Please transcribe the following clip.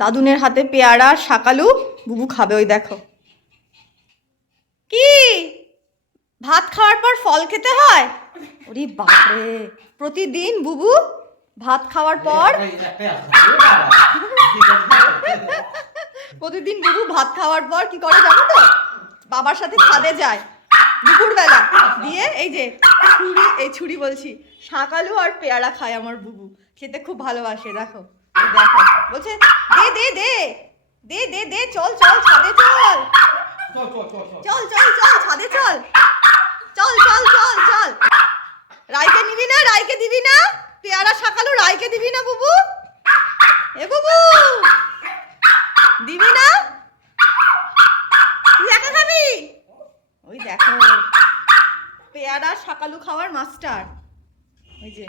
দাদুনের হাতে পেয়ারা, শাকালু, বুবু খাবে, ওই দেখো। কি? ভাত খাওয়ার পর ফল খেতে হয়? ওরে বাপরে, প্রতিদিন বুবু ভাত খাওয়ার পর প্রতিদিন বুবু ভাত খাওয়ার পর কি করে জানো তো? বাবার সাথে ছাদে যায়। দুপুরবেলা দিয়ে এই যে ছুরি এই ছুরি বলছি, শাকালু আর পেয়ারা খায় আমার বুবু। খেতে খুব ভালোবাসে, দেখো। দেখো। বলছে দে দে দে। দে দে দে চল চল ছাদে চল। চল চল চল ছাদে চল। চল চল চল চল। রাইকে নিবি না রাইকে দিবি না? পেয়ারা শাকালু রাইকে দিবি না বুবু? এ বুবু দিবি না? তুই একা খাবি? ওই দেখো পেয়ারা শাকালু খাওয়ার মাস্টার। ওই যে।